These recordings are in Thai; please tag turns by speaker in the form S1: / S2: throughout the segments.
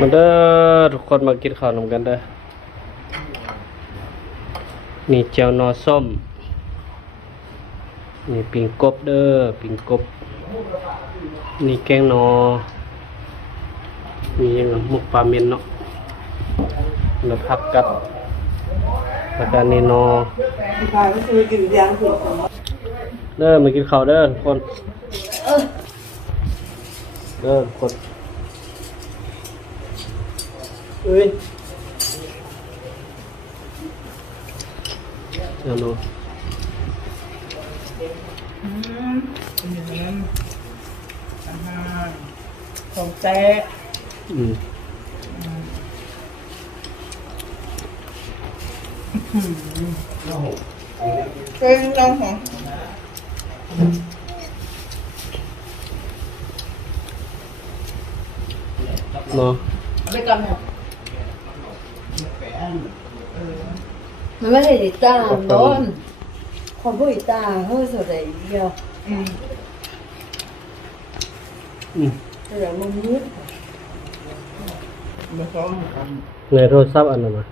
S1: มาเด้อทุกคนมากินข้าวนำกันเด้อนี่เจียวนอส้ม นี่ปิงกบเด้อปิงกบ นี่แกงนอมีหมุกปลาเมนเนาะแล้วผักกับแล้วก็นี่นอา
S2: ไปซื้อกินอ
S1: เด้อมากินข้าวเด้อทุกคน เด้อทุกคน เอ้ยเอาดู
S2: อืมอย่างนั้นอ่าฮะของแจ๊ะ
S1: อื ม
S2: เป็นน้องของ
S1: เนาะ
S2: ไปกันเนี่ย
S3: มันไม่ได้ติดตามโดนคนผู้ติดตามเขาสุดเลยเดียว
S2: อืม
S1: อืม
S3: แต่อย่างมันมืด
S2: มาซ้อมกัน
S1: ในโทรศัพท์อันนั้นมา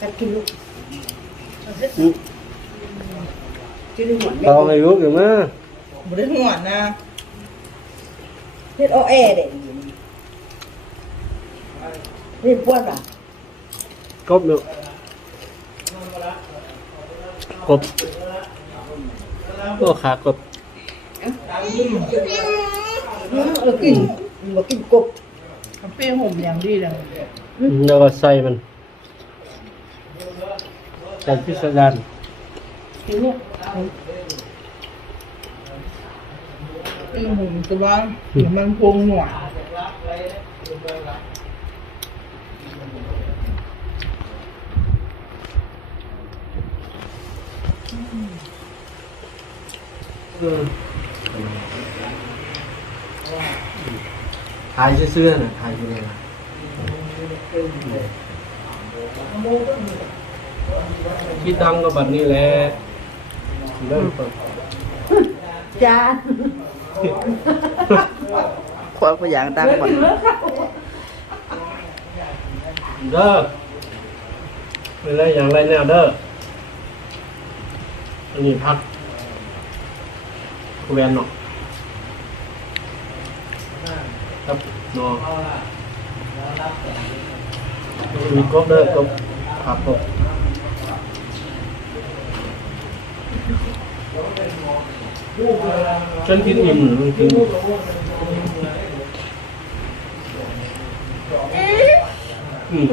S3: จะกินลูก
S1: อืม
S3: กินลูกหมด
S1: เอาให้ลูกอยู่มา
S2: บริหัวนะ
S3: เฮ็ดเอาแอร์เด็กเฮ็ดปวดอะ
S1: กบอยู่กบโอ้ขากบ
S3: เออกินมากินกบ
S2: เขาเปี้ยห่มอย่างดีเลย
S1: แล้วก็ใส่มันใส่พิสดาร
S3: กิน เนี่ย
S2: เปี้ยห่มตัวบ้างมันพงหัว
S1: ถ่ายซื่อๆนะถ่ายอยู่เลยนะที่ตั้งก็แบบนี้แหละเริ่มต้น
S3: จา น
S2: ความพยางดังหมด
S1: เด้อเป็นไรอย่างไรแนวเด้ออันนี้พักแวนเนาะครับเนาะมีกบเด้อกบครับกบ ฉันกินอิ่มหรือมันกินอืม